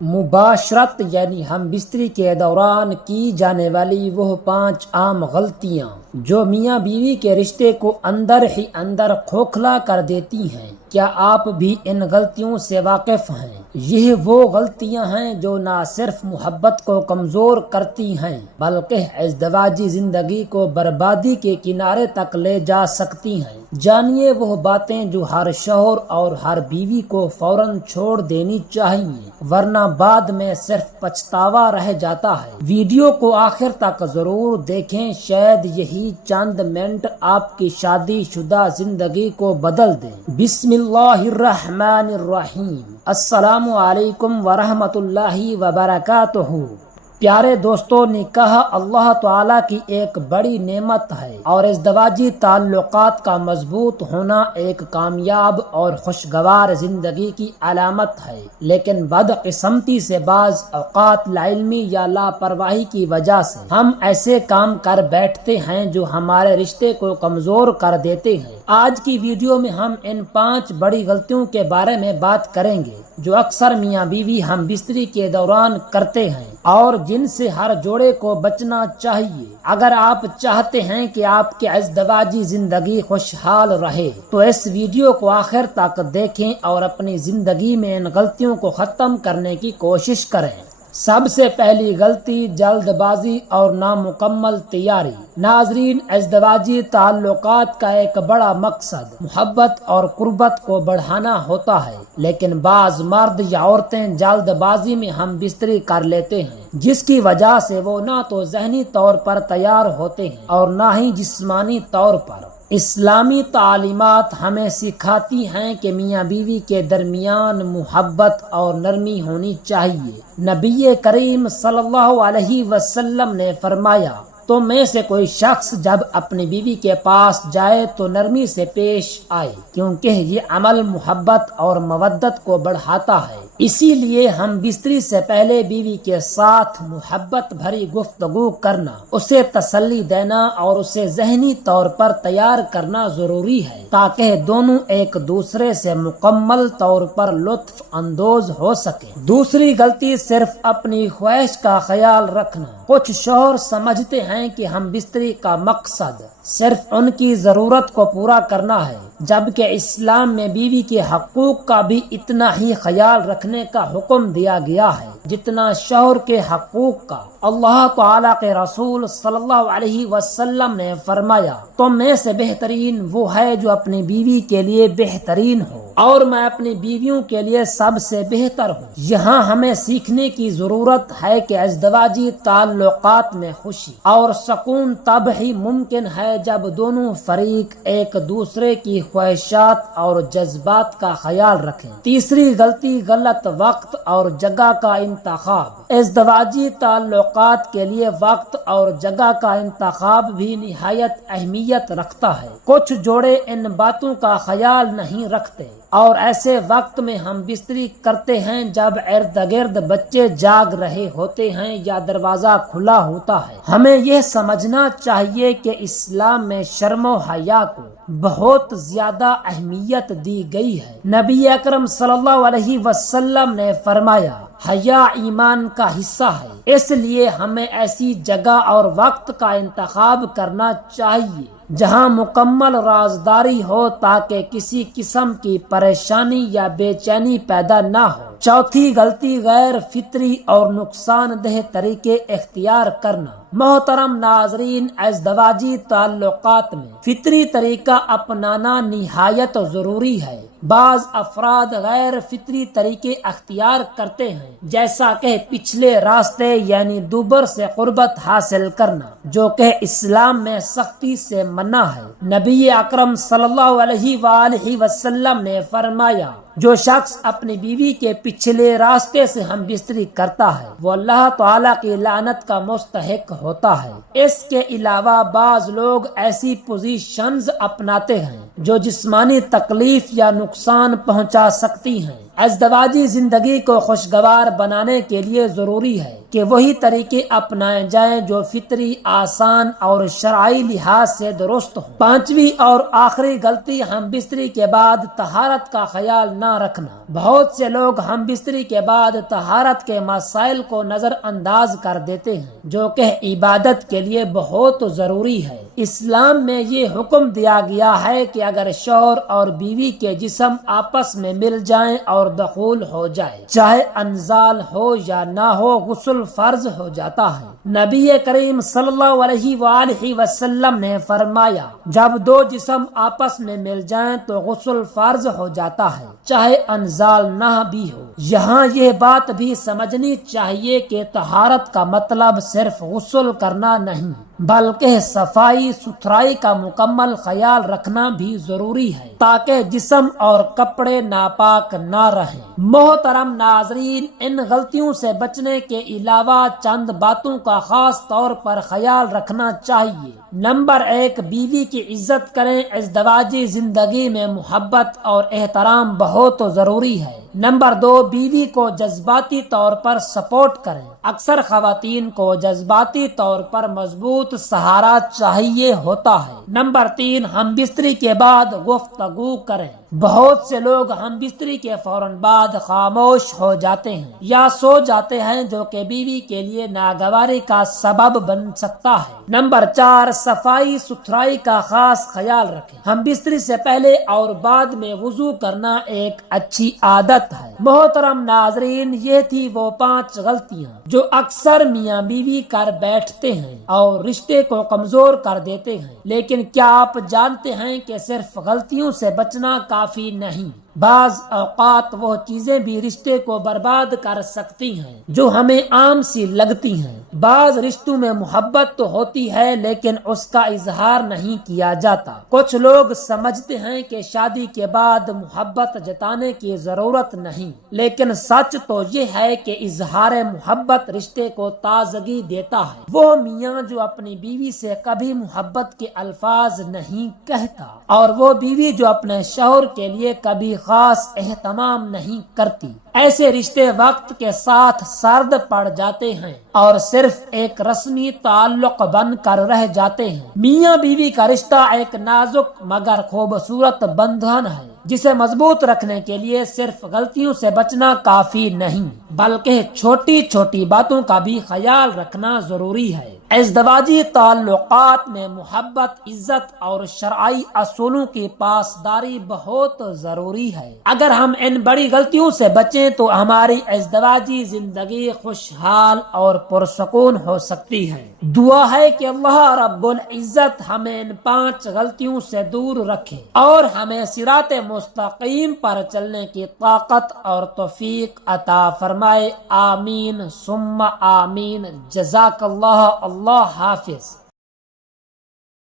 مباشرت یعنی ہم بستری کے دوران کی جانے والی وہ 5 عام غلطیاں جو میاں بیوی کے رشتے کو اندر ہی اندر کھوکھلا کر دیتی ہیں، کیا آپ بھی ان غلطیوں سے واقف ہیں؟ یہ وہ غلطیاں ہیں جو نہ صرف محبت کو کمزور کرتی ہیں بلکہ ازدواجی زندگی کو بربادی کے کنارے تک لے جا سکتی ہیں۔ جانیے وہ باتیں جو ہر شوہر اور ہر بیوی کو فوراً چھوڑ دینی چاہیے، ورنہ بعد میں صرف پچھتاوا رہ جاتا ہے۔ ویڈیو کو آخر تک ضرور دیکھیں، شاید یہی چند منٹ آپ کی شادی شدہ زندگی کو بدل دیں۔ بسم اللہ الرحمن الرحیم۔ السلام علیکم ورحمۃ اللہ وبرکاتہ۔ پیارے دوستو، نکاح اللہ تعالیٰ کی ایک بڑی نعمت ہے اور ازدواجی تعلقات کا مضبوط ہونا ایک کامیاب اور خوشگوار زندگی کی علامت ہے، لیکن بدقسمتی سے بعض اوقات لاعلمی یا لاپرواہی کی وجہ سے ہم ایسے کام کر بیٹھتے ہیں جو ہمارے رشتے کو کمزور کر دیتے ہیں۔ آج کی ویڈیو میں ہم ان 5 بڑی غلطیوں کے بارے میں بات کریں گے جو اکثر میاں بیوی ہم بستری کے دوران کرتے ہیں اور جن سے ہر جوڑے کو بچنا چاہیے۔ اگر آپ چاہتے ہیں کہ آپ کی ازدواجی زندگی خوشحال رہے تو اس ویڈیو کو آخر تک دیکھیں اور اپنی زندگی میں ان غلطیوں کو ختم کرنے کی کوشش کریں۔ سب سے پہلی غلطی، جلد بازی اور نامکمل تیاری۔ ناظرین، ازدواجی تعلقات کا ایک بڑا مقصد محبت اور قربت کو بڑھانا ہوتا ہے، لیکن بعض مرد یا عورتیں جلد بازی میں ہم بستری کر لیتے ہیں، جس کی وجہ سے وہ نہ تو ذہنی طور پر تیار ہوتے ہیں اور نہ ہی جسمانی طور پر۔ اسلامی تعلیمات ہمیں سکھاتی ہیں کہ میاں بیوی کے درمیان محبت اور نرمی ہونی چاہیے۔ نبی کریم صلی اللہ علیہ وسلم نے فرمایا، تم میں سے کوئی شخص جب اپنی بیوی کے پاس جائے تو نرمی سے پیش آئے، کیونکہ یہ عمل محبت اور مودت کو بڑھاتا ہے۔ اسی لیے ہم بستری سے پہلے بیوی کے ساتھ محبت بھری گفتگو کرنا، اسے تسلی دینا اور اسے ذہنی طور پر تیار کرنا ضروری ہے تاکہ دونوں ایک دوسرے سے مکمل طور پر لطف اندوز ہو سکیں۔ دوسری غلطی، صرف اپنی خواہش کا خیال رکھنا۔ کچھ شوہر سمجھتے ہیں کہ ہم بستری کا مقصد صرف ان کی ضرورت کو پورا کرنا ہے، جبکہ اسلام میں بیوی کے حقوق کا بھی اتنا ہی خیال رکھنے کا حکم دیا گیا ہے جتنا شوہر کے حقوق کا۔ اللہ تعالیٰ کے رسول صلی اللہ علیہ وسلم نے فرمایا، تم میں سے بہترین وہ ہے جو اپنی بیوی کے لیے بہترین ہو اور میں اپنی بیویوں کے لیے سب سے بہتر ہوں۔ یہاں ہمیں سیکھنے کی ضرورت ہے کہ ازدواجی تعلقات میں خوشی اور سکون تب ہی ممکن ہے جب دونوں فریق ایک دوسرے کی خواہشات اور جذبات کا خیال رکھیں۔ تیسری غلطی، غلط وقت اور جگہ کا انتخاب۔ ازدواجی تعلقات کے لیے وقت اور جگہ کا انتخاب بھی نہایت اہمیت رکھتا ہے۔ کچھ جوڑے ان باتوں کا خیال نہیں رکھتے اور ایسے وقت میں ہم بستری کرتے ہیں جب ارد گرد بچے جاگ رہے ہوتے ہیں یا دروازہ کھلا ہوتا ہے۔ ہمیں یہ سمجھنا چاہیے کہ اسلام میں شرم و حیا کو بہت زیادہ اہمیت دی گئی ہے۔ نبی اکرم صلی اللہ علیہ وسلم نے فرمایا، حیا ایمان کا حصہ ہے، اس لیے ہمیں ایسی جگہ اور وقت کا انتخاب کرنا چاہیے جہاں مکمل رازداری ہو تاکہ کسی قسم کی پریشانی یا بے چینی پیدا نہ ہو۔ چوتھی غلطی، غیر فطری اور نقصان دہ طریقے اختیار کرنا۔ محترم ناظرین، ازدواجی تعلقات میں فطری طریقہ اپنانا نہایت ضروری ہے۔ بعض افراد غیر فطری طریقے اختیار کرتے ہیں، جیسا کہ پچھلے راستے یعنی دوبر سے قربت حاصل کرنا، جو کہ اسلام میں سختی سے منع ہے۔ نبی اکرم صلی اللہ علیہ وآلہ وسلم نے فرمایا، جو شخص اپنی بیوی کے پچھلے راستے سے ہم بستری کرتا ہے وہ اللہ تعالیٰ کی لعنت کا مستحق ہوتا ہے۔ اس کے علاوہ بعض لوگ ایسی پوزیشنز اپناتے ہیں جو جسمانی تکلیف یا نقصان پہنچا سکتی ہیں، ازدواجی زندگی کو خوشگوار بنانے کے لیے ضروری ہے کہ وہی طریقے اپنائے جائیں جو فطری، آسان اور شرعی لحاظ سے درست ہوں۔ پانچویں اور آخری غلطی ہم بستری کے بعد طہارت کا خیال نہ رکھنا۔ بہت سے لوگ ہم بستری کے بعد طہارت کے مسائل کو نظر انداز کر دیتے ہیں، جو کہ عبادت کے لیے بہت ضروری ہے۔ اسلام میں یہ حکم دیا گیا ہے کہ اگر شوہر اور بیوی کے جسم آپس میں مل جائیں اور دخول ہو جائے، چاہے انزال ہو یا نہ ہو، غسل فرض ہو جاتا ہے۔ نبی کریم صلی اللہ علیہ وآلہ وسلم نے فرمایا، جب دو جسم آپس میں مل جائیں تو غسل فرض ہو جاتا ہے، چاہے انزال نہ بھی ہو۔ یہاں یہ بات بھی سمجھنی چاہیے کہ طہارت کا مطلب صرف غسل کرنا نہیں، بلکہ صفائی ستھرائی کا مکمل خیال رکھنا بھی ضروری ہے تاکہ جسم اور کپڑے ناپاک نہ رہیں۔ محترم ناظرین، ان غلطیوں سے بچنے کے علاوہ چند باتوں کا خاص طور پر خیال رکھنا چاہیے۔ نمبر 1، بیوی کی عزت کریں۔ ازدواجی زندگی میں محبت اور احترام بہت ضروری ہے۔ نمبر 2، بیوی کو جذباتی طور پر سپورٹ کریں۔ اکثر خواتین کو جذباتی طور پر مضبوط سہارا چاہیے ہوتا ہے۔ نمبر 3، ہم بستری کے بعد گفتگو کریں۔ بہت سے لوگ ہم بستری کے فوراً بعد خاموش ہو جاتے ہیں یا سو جاتے ہیں، جو کہ بیوی کے لیے ناگواری کا سبب بن سکتا ہے۔ نمبر 4، صفائی ستھرائی کا خاص خیال رکھیں۔ ہم بستری سے پہلے اور بعد میں وضو کرنا ایک اچھی عادت ہے۔ محترم ناظرین، یہ تھی وہ 5 غلطیاں جو اکثر میاں بیوی کر بیٹھتے ہیں اور رشتے کو کمزور کر دیتے ہیں۔ لیکن کیا آپ جانتے ہیں کہ صرف غلطیوں سے بچنا کافی نہیں؟ بعض اوقات وہ چیزیں بھی رشتے کو برباد کر سکتی ہیں جو ہمیں عام سی لگتی ہیں۔ بعض رشتوں میں محبت تو ہوتی ہے لیکن اس کا اظہار نہیں کیا جاتا۔ کچھ لوگ سمجھتے ہیں کہ شادی کے بعد محبت جتانے کی ضرورت نہیں، لیکن سچ تو یہ ہے کہ اظہار محبت رشتے کو تازگی دیتا ہے۔ وہ میاں جو اپنی بیوی سے کبھی محبت کے الفاظ نہیں کہتا، اور وہ بیوی جو اپنے شوہر کے لیے کبھی خاص اہتمام نہیں کرتی، ایسے رشتے وقت کے ساتھ سرد پڑ جاتے ہیں اور صرف ایک رسمی تعلق بن کر رہ جاتے ہیں۔ میاں بیوی کا رشتہ ایک نازک مگر خوبصورت بندھن ہے، جسے مضبوط رکھنے کے لیے صرف غلطیوں سے بچنا کافی نہیں، بلکہ چھوٹی چھوٹی باتوں کا بھی خیال رکھنا ضروری ہے۔ ازدواجی تعلقات میں محبت، عزت اور شرعی اصولوں کی پاسداری بہت ضروری ہے۔ اگر ہم ان بڑی غلطیوں سے بچیں تو ہماری ازدواجی زندگی خوشحال اور پرسکون ہو سکتی ہے۔ دعا ہے کہ اللہ رب العزت ہمیں ان 5 غلطیوں سے دور رکھے اور ہمیں صراط مستقیم پر چلنے کی طاقت اور توفیق عطا فرمائے۔ آمین ثم آمین۔ جزاک اللہ۔ اللہ حافظ۔